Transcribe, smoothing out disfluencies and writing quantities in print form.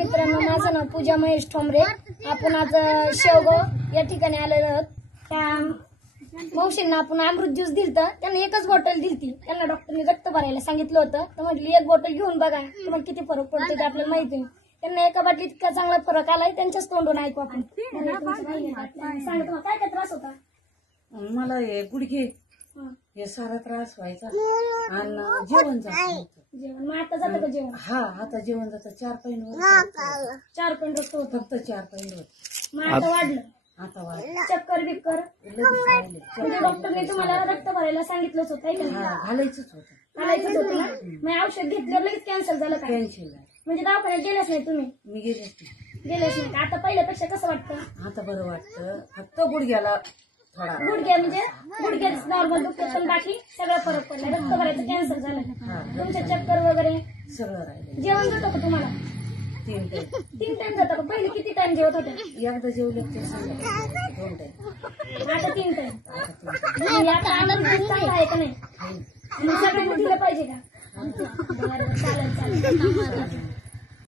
नमस्कार मित्रांनो, माझं नाव पूजा महेश ठोंबरे. आपण आज शेवगाव या ठिकाणी आलेलो आहोत. त्या मावशींना आपण अमृत ज्यूस दिलतं. त्यांना एकच बॉटल दिलती. त्यांना डॉक्टरने रक्त भरायला सांगितलं होतं. तर म्हटली एक बॉटल घेऊन बघा, तुम्हाला किती फरक पडतो ते आपल्याला माहिती आहे. त्यांना एका बाटलीत इतका चांगला फरक आलाय. त्यांच्याच तोंडून ऐकू आपण. सांगा तुम्हाला काय काय त्रास होता? मला हे गुडघे हे सारा त्रास व्हायचा आणि जेवण जात जेवण मग आता जातं का जेवण? हा आता जेवण जातं 4 पॉईंट 4 पॉईंट होतं. फक्त 4 पॉईंट होत. मग आता वाढलं. आता वाढ चक्कर बिक्कर म्हणजे डॉक्टरने तुम्हाला रक्त भरायला सांगितलंच होतं का? घालायचंच होतं. घालायचंच होतं ना. मग औषध घेतल्यावर लगेच कॅन्सल झालं का? कॅन्सल झालं. म्हणजे दवाखान्यात गेलेच नाही तुम्ही? मी गेलेच नाही. गेलेच नाही का? आता पहिल्यापेक्षा कसं वाटतं? आता बरं वाटतं. फक्त गुडघ्याला थोडा गुडघ्या म्हणजे गुडघ्याच नॉर्मल दुखते, पण बाकी सगळं फरक पडला. रक्त भरायचं कॅन्सल झालं. तुमचे चक्कर वगैरे सगळं राहिलं. जेवण जातं का तुम्हाला? 3 टाइम 3 टाइम जातं का? पहिले किती टाइम जेवत होते? एकदा जेवले ते सांगा 2 टाइम आता 3 टाइम. आता 3 टाइम आता आनंद चांगला आहे का नाही? मग सगळ्यांनी दिलं पाहिजे का? बरं, चालेल चालेल.